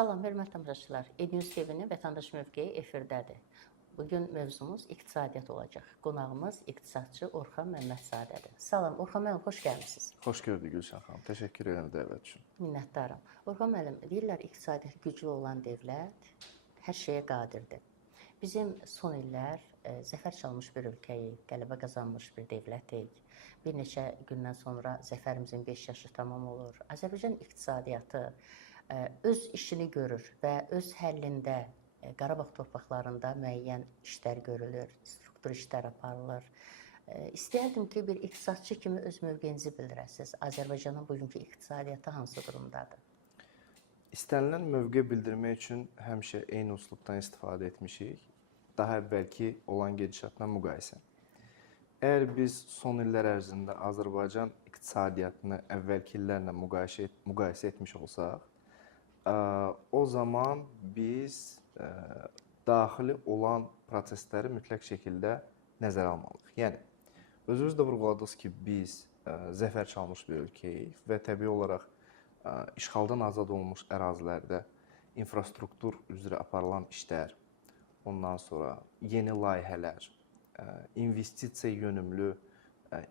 Salam, hörmətli tamaşaçılar. E-News TV-nin Vətəndaş mövqeyi efirdədir. Bugün mövzumuz iqtisadiyyat olacaq. Qonağımız iqtisadçı Orxan Məmmədzadədir. Salam, Orxan müəllim, xoş gəlmisiniz. Xoş gördük Gülşən xanım. Təşəkkür edirəm dəvət üçün. Minnətdaram. Orxan müəllim, deyirlər iqtisadiyyat güclü olan dövlət hər şeyə qadirdir. Bizim son illər zəfər çalmış bir ölkəyik, qələbə qazanmış bir dövlətik. Bir neçə gündən sonra zəfərimizin 5 yaşı tamam olur. Azərbaycan iqtisadiyyatı öz işini görür və öz həllində Qarabağ torpaqlarında müəyyən işlər görülür, struktur işlər aparılır. İstəyərdim ki, bir iqtisadçı kimi öz mövqeyinizi bildirəsiniz. Azərbaycanın bugünkü iqtisadiyyatı hansı durumdadır? İstənilən mövqe bildirmək üçün həmişə eyni üslubdan istifadə etmişik. Daha əvvəlki olan gedişatla müqayisə. Əgər biz son illər ərzində Azərbaycan iqtisadiyyatını əvvəlki illərlə müqayisə etmiş olsaq, o zaman biz daxili olan prosesləri mütləq şəkildə nəzərə almalıyıq. Yəni, özünüz də vurğuladınız ki, biz zəfər çalmış bir ölkəyik və təbii olaraq işğaldan azad olunmuş ərazilərdə infrastruktur üzrə aparılan işlər, ondan sonra yeni layihələr, investisiya yönümlü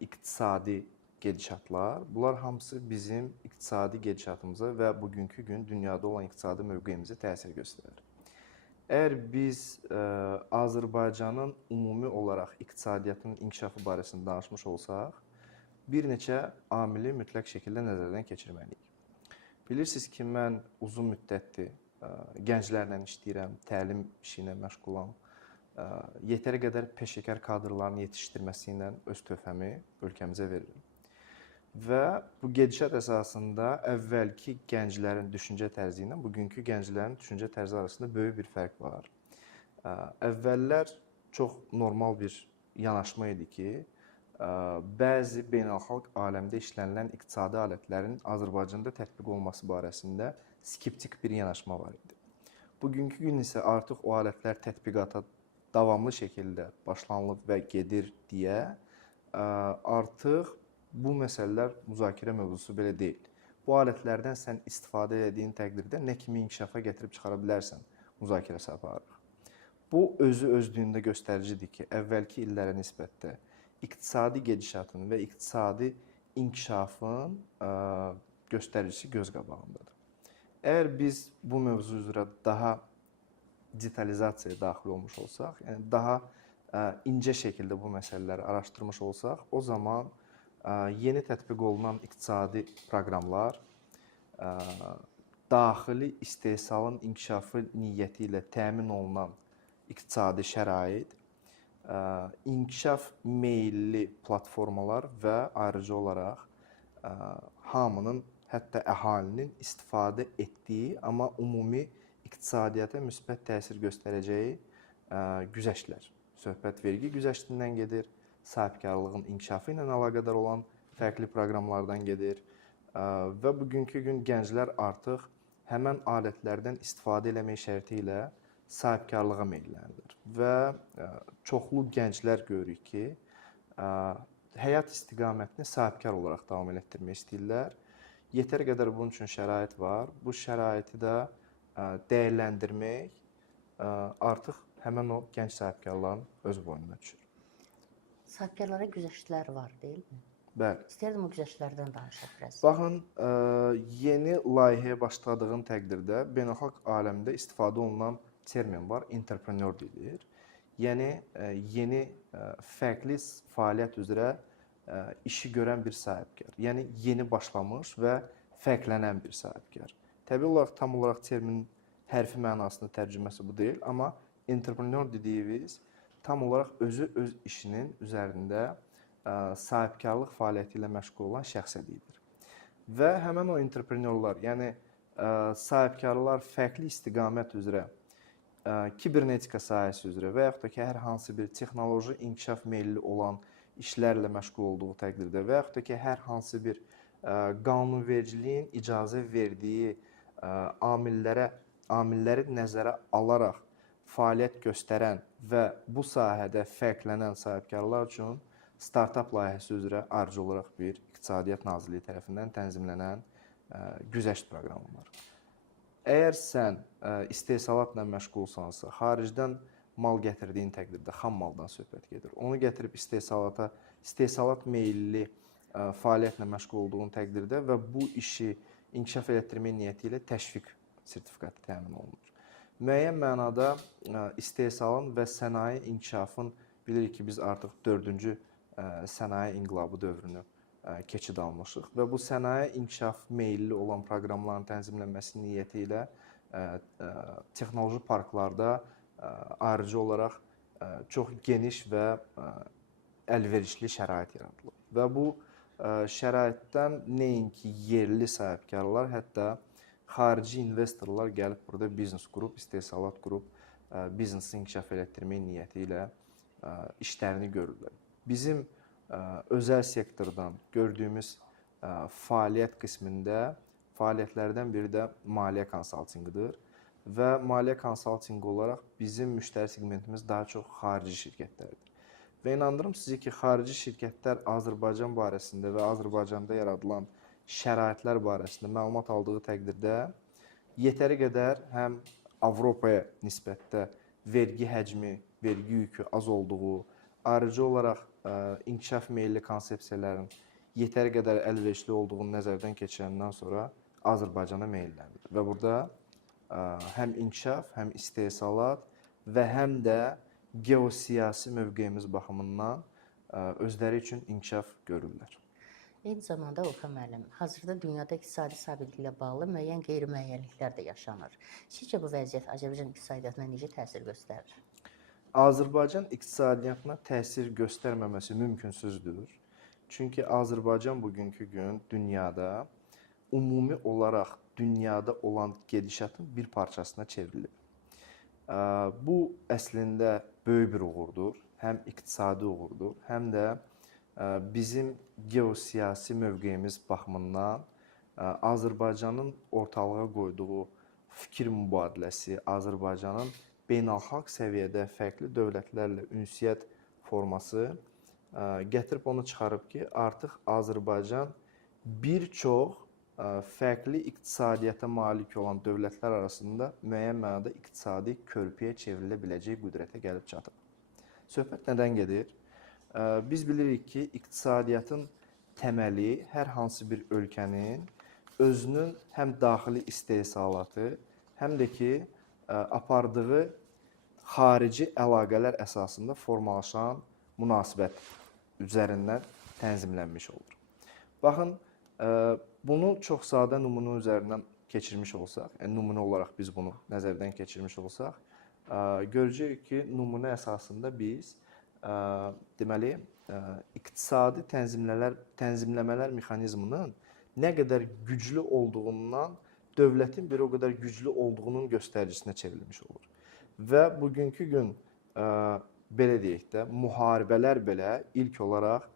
iqtisadi gedişatlar, bunlar hamısı bizim iqtisadi gedişatımıza və bugünkü gün dünyada olan iqtisadi mövqeyimizə təsir göstərir. Əgər biz Azərbaycanın ümumi olaraq iqtisadiyyatının inkişafı barəsində danışmış olsaq, bir neçə amili mütləq şəkildə nəzərdən keçirməliyik. Bilirsiniz ki, mən uzun müddətdir gənclərlə işləyirəm, təlim işi ilə məşğulam. Yetəri qədər peşəkar kadrların yetişdirməsi ilə öz töhfəmi ölkəmizə verirəm. Və bu gedişat əsasında əvvəlki gənclərin düşüncə tərzi ilə bugünkü gənclərin düşüncə tərzi arasında böyük bir fərq var. Əvvəllər çox normal bir yanaşma idi ki, bəzi beynəlxalq aləmdə işlənilən iqtisadi alətlərin Azərbaycanda tətbiq olması barəsində skeptik bir yanaşma var idi. Bugünkü gün isə artıq o alətlər tətbiqata davamlı şəkildə başlanılıb və gedir deyə artıq bu məsələlər müzakirə mövzusu belə deyil. Bu alətlərdən sən istifadə etdiyin təqdirdə nə kimi inkişafa gətirib çıxara bilərsən müzakirəsi aparırıq. Bu özlüyündə göstəricidir ki, əvvəlki illərə nisbətdə iqtisadi gedişatın və iqtisadi inkişafın göstəricisi göz qabağındadır. Əgər biz bu mövzu üzrə daha detalizasiyaya daxil olmuş olsaq, yəni daha incə şəkildə bu məsələləri araşdırmış olsaq, o zaman yeni tətbiq olunan iqtisadi proqramlar, daxili istehsalın inkişafı niyyəti ilə təmin olunan iqtisadi şərait, inkişaf meyilli platformalar və ayrıca olaraq hamının, hətta əhalinin istifadə etdiyi, amma ümumi iqtisadiyyata müsbət təsir göstərəcəyi güzəştlər. Söhbət vergi güzəştindən gedir, sahibkarlığın inkişafı ilə əlaqədar olan fərqli proqramlardan gedir və bugünkü gün gənclər artıq həmən alətlərdən istifadə eləmək şərti ilə sahibkarlığa meyllənirlər və çoxlu gənclər görürük ki, həyat istiqamətini sahibkar olaraq davam etdirmək istəyirlər. Yetər qədər bunun üçün şərait var. Bu şəraiti də dəyərləndirmək artıq həmən o gənc sahibkarların öz boynuna düşür. Sahibkarlara güzəştlər var, deyilmi? Bəli. İstəyərdim o güzəştlərdən danışaq biraz. Baxın, yeni layihəyə başladığın təqdirdə beynəlxalq aləmdə istifadə olunan termin var, entrepreneur deyilir. Yəni, yeni fərqli fəaliyyət üzrə işi görən bir sahibkar. Yəni, yeni başlamış və fərqlənən bir sahibkar. Təbii olaraq, tam olaraq terminin hərfi mənasında tərcüməsi bu deyil, amma entrepreneur dediyimiz tam olaraq öz işinin üzərində sahibkarlıq fəaliyyəti ilə məşğul olan şəxsə deyilir. Və həmən o entrepreneurlar, yəni sahibkarlar fərqli istiqamət üzrə, kibernetika sahəsi üzrə və yaxud da ki, hər hansı bir texnoloji inkişaf meyilli olan işlərlə məşğul olduğu təqdirdə və yaxud da ki, hər hansı bir qanunvericiliyin icazə verdiyi amilləri nəzərə alaraq fəaliyyət göstərən və bu sahədə fərqlənən sahibkarlar üçün startap layihəsi üzrə ayrıca olaraq bir İqtisadiyyat Nazirliyi tərəfindən tənzimlənən güzəşt proqramı var. Əgər sən istehsalatla məşğulsansa, xaricdən mal gətirdiyin təqdirdə xam maldan söhbət gedir. Onu gətirib istehsalat meyilli fəaliyyətlə məşğul olduğun təqdirdə və bu işi inkişaf etdirmək niyyəti ilə təşviq sertifikatı təmin olunur. Müəyyən mənada istehsalın və sənaye inkişafın bilirik ki, biz artıq 4-cü sənaye inqilabı dövrünü keçid almışıq və bu sənaye inkişaf meyilli olan proqramların tənzimlənməsi niyyəti ilə texnoloji parklarda ayrıcı olaraq çox geniş və əlverişli şərait yaradılıb. Və bu şəraitdən nəinki yerli sahibkarlar, hətta xarici investorlar gəlib burada biznes qurub, istehsalat qurub, biznesi inkişaf etdirmək niyyəti ilə işlərini görürlər. Bizim özəl sektordan gördüyümüz fəaliyyət qismində fəaliyyətlərdən biri də maliyyə konsaltinqidir və maliyyə konsaltinqi olaraq bizim müştəri segmentimiz daha çox xarici şirkətlərdir. Və inandırım sizi ki, xarici şirkətlər Azərbaycan barəsində və Azərbaycanda yaradılan şəraitlər barəsində məlumat aldığı təqdirdə yetəri qədər həm Avropaya nisbətdə vergi həcmi, vergi yükü az olduğu, ayrıcı olaraq inkişaf meyilli konsepsiyaların yetəri qədər əlverişli olduğunu nəzərdən keçirəndən sonra Azərbaycana meyillənir. Və burada həm inkişaf, həm istehsalat və həm də geosiyasi mövqeyimiz baxımından özləri üçün inkişaf görürlər. Eyni zamanda Orxan müəllim, hazırda dünyada iqtisadi sabitliklə bağlı müəyyən qeyri-müəyyənliklər də yaşanır. Sizcə bu vəziyyət Azərbaycan iqtisadiyyatına necə təsir göstərir? Azərbaycan iqtisadiyyatına təsir göstərməməsi mümkünsüzdür. Çünki Azərbaycan bugünkü gün dünyada ümumi olaraq dünyada olan gedişatın bir parçasına çevrilib. Bu əslində böyük bir uğurdur. Həm iqtisadi uğurdur, həm də bizim geosiyasi mövqeyimiz baxımından Azərbaycanın ortalığa qoyduğu fikir mübadiləsi, Azərbaycanın beynəlxalq səviyyədə fərqli dövlətlərlə ünsiyyət forması gətirib onu çıxarıb ki, artıq Azərbaycan bir çox fərqli iqtisadiyyata malik olan dövlətlər arasında müəyyən mənada iqtisadi körpüyə çevrilə biləcək qüdrətə gəlib çatıb. Söhbət nədən gedir? Biz bilirik ki, iqtisadiyyatın təməli hər hansı bir ölkənin özünün həm daxili istehsalatı, həm də ki, apardığı xarici əlaqələr əsasında formalaşan münasibət üzərindən tənzimlənmiş olur. Baxın, bunu çox sadə nümunə üzərindən keçirmiş olsaq, nümunə olaraq biz bunu nəzərdən keçirmiş olsaq, görəcəyik ki, nümunə əsasında biz deməli, iqtisadi tənzimləmələr mexanizminin nə qədər güclü olduğundan dövlətin bir o qədər güclü olduğunun göstəricisine çevrilmiş olur. Və bugünkü gün belə deyək də, müharibələr belə ilk olaraq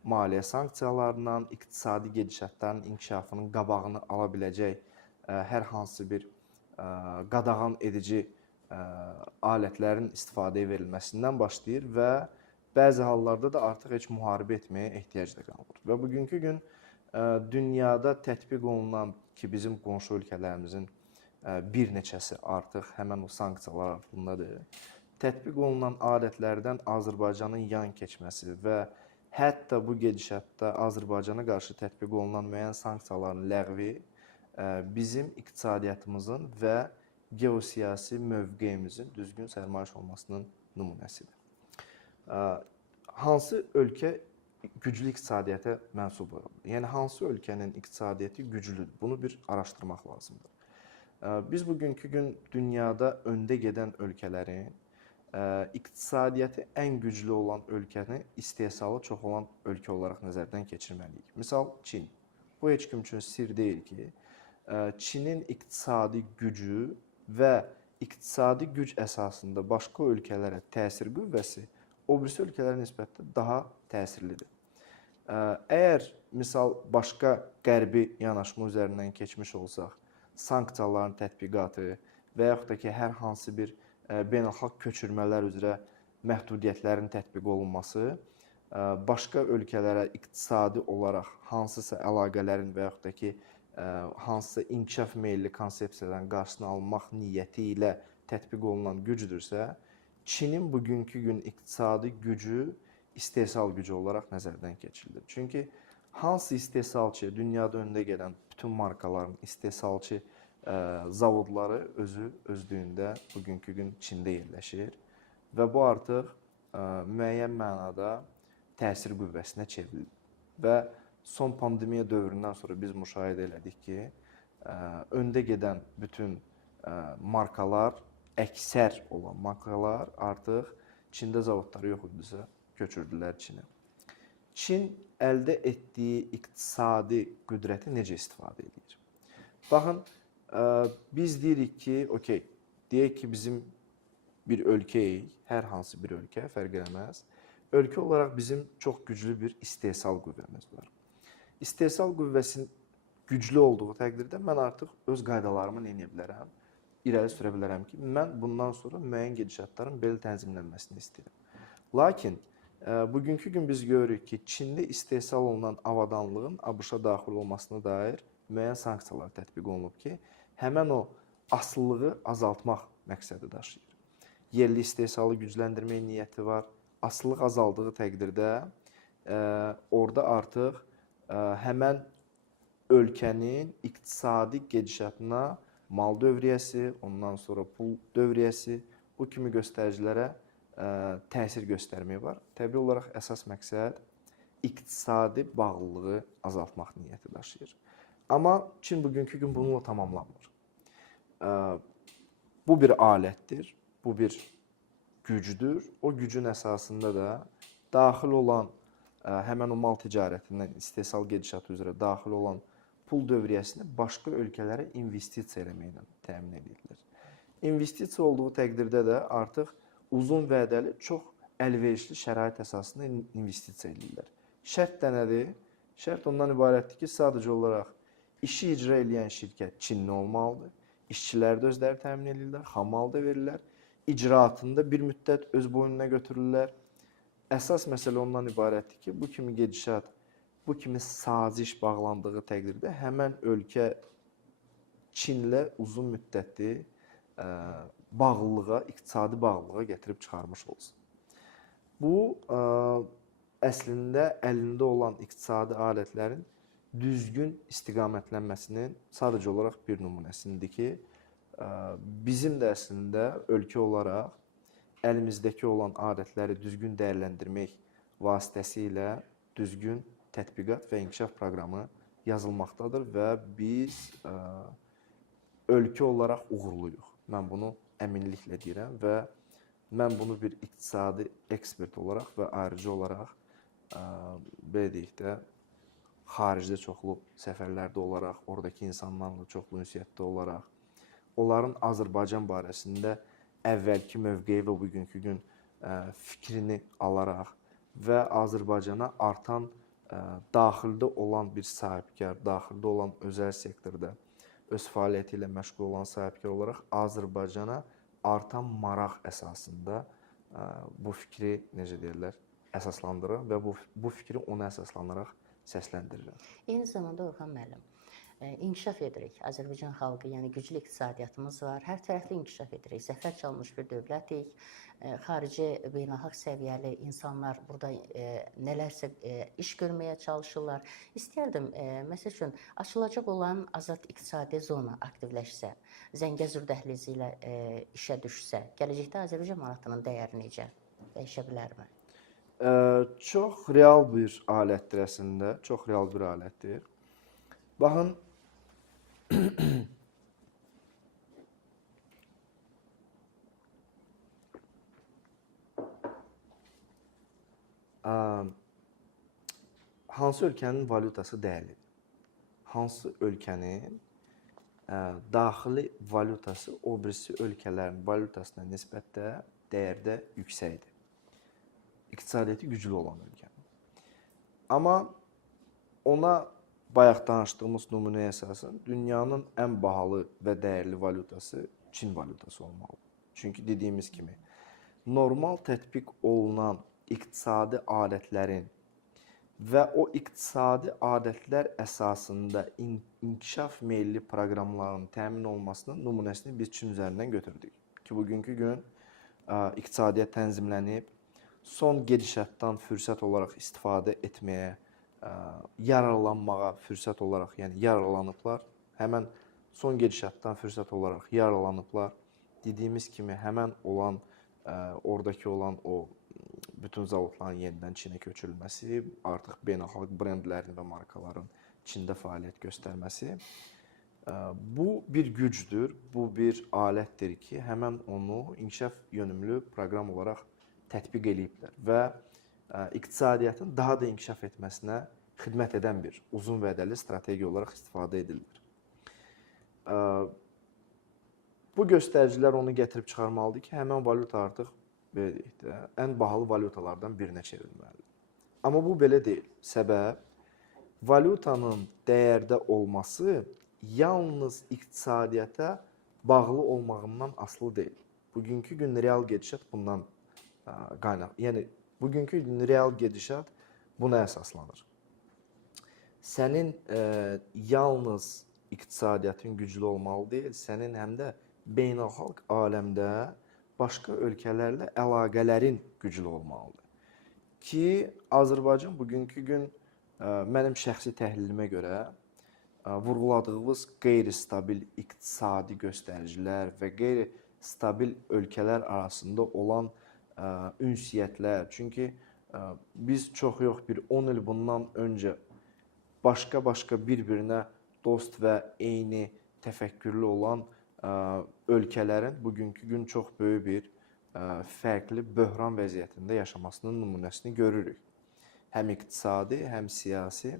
maliyyə sanksiyalarından, iqtisadi gedişatların inkişafının qabağını ala biləcək hər hansı bir qadağan edici alətlərin istifadəyə verilməsindən başlayır və bəzi hallarda da artıq heç müharibə etməyə ehtiyac da qalmır. Və bugünkü gün dünyada tətbiq olunan ki, bizim qonşu ölkələrimizin bir neçəsi artıq həmən o sanksiyalar altındadır. Tətbiq olunan adətlərdən Azərbaycanın yan keçməsi və hətta bu gedişatda Azərbaycana qarşı tətbiq olunan müəyyən sanksiyaların ləğvi bizim iqtisadiyyatımızın və geosiyasi mövqeyimizin düzgün sərmayəş olmasının nümunəsidir. Hansı ölkə güclü iqtisadiyyata mənsubdur? Yəni, hansı ölkənin iqtisadiyyatı güclüdür? Bunu bir araşdırmaq lazımdır. Biz bugünkü gün dünyada öndə gedən ölkələrin iqtisadiyyatı ən güclü olan ölkəni istehsalı çox olan ölkə olaraq nəzərdən keçirməliyik. Misal, Çin. Bu heç kim üçün sir deyil ki, Çinin iqtisadi gücü və iqtisadi güc əsasında başqa ölkələrə təsir qüvvəsi o birisi ölkələrə nisbətdə daha təsirlidir. Əgər misal başqa qərbi yanaşma üzərindən keçmiş olsaq, sanksiyaların tətbiqatı və yaxud da ki, hər hansı bir beynəlxalq köçürmələr üzrə məhdudiyyətlərin tətbiq olunması başqa ölkələrə iqtisadi olaraq hansısa əlaqələrin və yaxud da ki, hansısa inkişaf meyilli konsepsiyaların qarşısını almaq niyyəti ilə tətbiq olunan gücdürsə, Çinin bugünkü gün iqtisadi gücü istehsal gücü olaraq nəzərdən keçirilir. Çünki hansı istehsalçı, dünyada öndə gələn bütün markaların istehsalçı zavodları özlüyündə bugünkü gün Çində yerləşir və bu artıq müəyyən mənada təsir qüvvəsinə çevrilir. Və son pandemiya dövründən sonra biz müşahidə elədik ki, öndə gedən bütün markalar, əksər olan markalar artıq Çində zavodları yox idisə köçürdülər Çinə. Çin əldə etdiyi iqtisadi qüdrəti necə istifadə edir? Baxın, biz deyirik ki, okey, deyək ki, bizim bir ölkəyik, hər hansı bir ölkə, fərq eləməz. Ölkə olaraq bizim çox güclü bir istehsal qüvvəmiz var. İstehsal qüvvəsinin güclü olduğu təqdirdə mən artıq öz qaydalarımı nə edə bilərəm? İrəli sürə bilərəm ki, mən bundan sonra müəyyən gedişatların belə tənzimlənməsini istəyirəm. Lakin bugünkü gün biz görürük ki, Çində istehsal olunan avadanlığın ABŞ-a daxil olmasına dair müəyyən sanksiyalar tətbiq olunub ki, həmən o asılılığı azaltmaq məqsədi daşıyır. Yerli istehsalı gücləndirmək niyyəti var. Asılılıq azaldığı təqdirdə orada artıq həmən ölkənin iqtisadi gedişatına mal dövriyyəsi, ondan sonra pul dövriyyəsi, bu kimi göstəricilərə təsir göstərmək var. Təbii olaraq əsas məqsəd iqtisadi bağlılığı azaltmaq niyyəti daşıyır. Amma Çin bugünkü gün bununla tamamlanmır. Bu bir alətdir, bu bir gücdür. O gücün əsasında da daxil olan həmən o mal ticarətindən istehsal gedişatı üzrə daxil olan pul dövriyyəsini başqa ölkələrə investisiya eləməklə təmin edirlər. İnvestisiya olduğu təqdirdə də artıq uzun vədəli çox əlverişli şərait əsasında investisiya edirlər. Şərt də nədir? Şərt ondan ibarətdir ki, sadəcə olaraq işi icra edən şirkət Çinli olmalıdır. İşçilər də özləri təmin edirlər, xammal da verirlər. İcraatında bir müddət öz boynuna götürürlər. Əsas məsələ ondan ibarətdir ki, bu kimi gedişat, bu kimi saziş bağlandığı təqdirdə həmən ölkə Çinlə uzun müddətli bağlılığa, iqtisadi bağlılığa gətirib çıxarmış olsun. Bu, əslində əlində olan iqtisadi alətlərin düzgün istiqamətlənməsinin sadəcə olaraq bir nümunəsidir ki, bizim də əslində ölkə olaraq əlimizdəki olan adətləri düzgün dəyərləndirmək vasitəsilə düzgün tətbiqat və inkişaf proqramı yazılmaqdadır və biz ölkə olaraq uğurluyuq. Mən bunu əminliklə deyirəm və mən bunu bir iqtisadi ekspert olaraq və ayrıcı olaraq belə deyək də xaricdə çoxlu səfərlərdə olaraq, oradakı insanlarla çoxlu ünsiyyətdə olaraq, onların Azərbaycan barəsində əvvəlki mövqeyi və bugünkü gün fikrini alaraq və Azərbaycana artan daxildə olan bir sahibkar, daxildə olan özəl sektorda öz fəaliyyəti ilə məşğul olan sahibkar olaraq Azərbaycana artan maraq əsasında bu fikri, necə deyirlər, əsaslandırır və bu fikri ona əsaslanaraq səsləndirirəm. Eyni zamanda Orxan müəllim, inkişaf edirik. Azərbaycan xalqı, yəni güclü iqtisadiyyatımız var. Hər tərəfli inkişaf edirik. Zəfər çalmış bir dövlətik. Xarici, beynəlxalq səviyyəli insanlar burada nələrsə iş görməyə çalışırlar. İstərdim, məsəl üçün, açılacaq olan azad iqtisadi zona aktivləşsə, Zəngəzur dəhlizi ilə işə düşsə, gələcəkdə Azərbaycan manatının dəyəri necə dəyişə bilərmi? Çox real bir alətdir əslində, çox real bir alətdir. Baxın, hansı ölkənin valyutası dəyərlidir? Hansı ölkənin daxili valyutası o birisi ölkələrin valyutasına nisbətdə dəyərdə yüksəkdir? İqtisadiyyatı güclü olan ölkənin. Amma ona bayaq danışdığımız nümunəyə əsasən dünyanın ən bahalı və dəyərli valyutası Çin valyutası olmalıdır. Çünki dediyimiz kimi normal tətbiq olunan iqtisadi alətlərin və o iqtisadi adətlər əsasında inkişaf meyilli proqramların təmin olmasının nümunəsini biz Çin üzərindən götürdük. Ki, bugünkü gün iqtisadiyyat tənzimlənib, son gedişatdan fürsət olaraq istifadə etməyə, yararlanmağa fürsət olaraq, yəni yararlanıblar. Həmən son gedişatdan fürsət olaraq yararlanıblar. Dediyimiz kimi həmən olan, oradakı olan o bütün zavodların yenidən Çinə köçürülməsi, artıq beynəlxalq brendlərin və markaların Çində fəaliyyət göstərməsi, bu bir gücdür, bu bir alətdir ki, həmən onu inkişaf yönümlü proqram olaraq tətbiq eləyiblər və iqtisadiyyatın daha da inkişaf etməsinə xidmət edən bir uzun vədəli strategiya olaraq istifadə edilir. Bu göstəricilər onu gətirib çıxarmalıdır ki, həmən valyuta artıq ən bahalı valyutalardan birinə çevrilməlidir. Amma bu belə deyil. Səbəb, valyutanın dəyərdə olması yalnız iqtisadiyyata bağlı olmağından asılı deyil. Bugünkü gün real gedişat bundan qaynaq. Yəni, bugünkü gün real gedişat buna əsaslanır. Sənin yalnız iqtisadiyyatın güclü olmalı deyil, sənin həm də beynəlxalq aləmdə başqa ölkələrlə əlaqələrin güclü olmalıdır. Ki, Azərbaycan bugünkü gün mənim şəxsi təhlilimə görə vurğuladığımız qeyri-stabil iqtisadi göstəricilər və qeyri-stabil ölkələr arasında olan ünsiyyətlər. Çünki biz çox yox, bir 10 il bundan öncə başqa-başqa bir-birinə dost və eyni təfəkkürlü olan ölkələrin bugünkü gün çox böyük bir fərqli böhran vəziyyətində yaşamasının nümunəsini görürük. Həm iqtisadi, həm siyasi.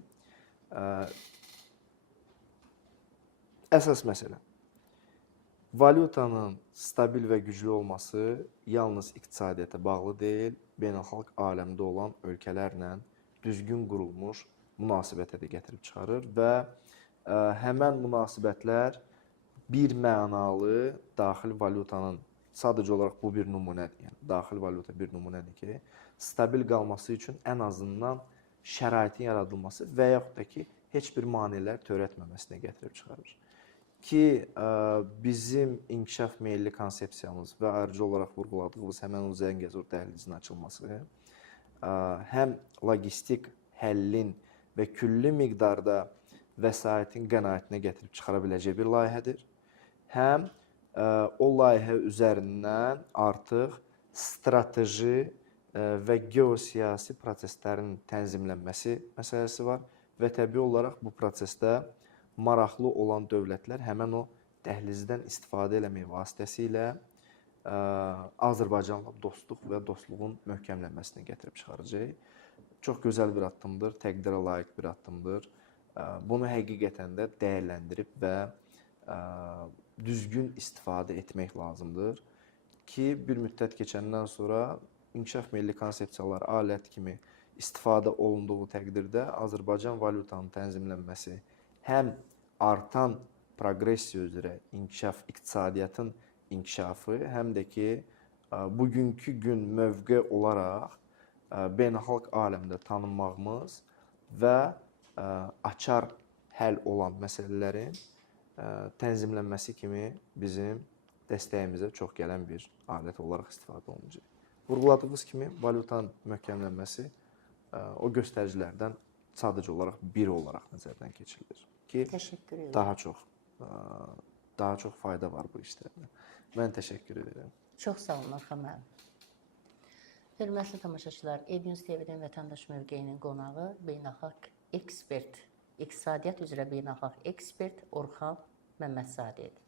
Əsas məsələ, valyutanın stabil və güclü olması yalnız iqtisadiyyata bağlı deyil, beynəlxalq aləmdə olan ölkələrlə düzgün qurulmuş münasibətə də gətirib çıxarır və həmən münasibətlər bir mənalı daxili valyutanın, sadəcə olaraq bu bir nümunədir, yəni daxili valyuta bir nümunədir ki, stabil qalması üçün ən azından şəraitin yaradılması və yaxud da ki, heç bir maneələr törətməməsinə gətirib çıxarır. Ki, bizim inkişaf meyilli konsepsiyamız və ayrıca olaraq vurğuladığımız həmən o Zəngəzur dəhlizinin açılması həm logistik həllin və külli miqdarda vəsaitin qənaətinə gətirib çıxara biləcək bir layihədir. Həm o layihə üzərindən artıq strateji və geosiyasi proseslərin tənzimlənməsi məsələsi var və təbii olaraq bu prosesdə maraqlı olan dövlətlər həmən o dəhlizdən istifadə eləmək vasitəsilə Azərbaycanla dostluq və dostluğun möhkəmlənməsinə gətirib çıxaracaq. Çox gözəl bir addımdır, təqdirə layiq bir addımdır. Bunu həqiqətən də dəyərləndirib və düzgün istifadə etmək lazımdır ki, bir müddət keçəndən sonra inkişaf milli konsepsiyalar alət kimi istifadə olunduğu təqdirdə Azərbaycan valyutanın tənzimlənməsi həm artan proqressiya üzrə inkişaf, iqtisadiyyatın inkişafı, həm də ki, bugünkü gün mövqe olaraq beynəlxalq aləmdə tanınmağımız və açar həll olan məsələlərin tənzimlənməsi kimi bizim dəstəyimizə çox gələn bir alət olaraq istifadə olunacaq. Vurğuladığımız kimi, valyutanın möhkəmlənməsi o göstəricilərdən sadəcə olaraq biri olaraq nəzərdən keçirilir ki, daha çox fayda var bu işlərdə. Mən təşəkkür edirəm. Çox sağ olun, Orxan müəllim. Hörmətli tamaşaçılar, Ev-News TV-nin vətəndaş mövqeyinin qonağı beynəlxalq ekspert, iqtisadiyyat üzrə beynəlxalq ekspert Orxan Məmmədzadə idi.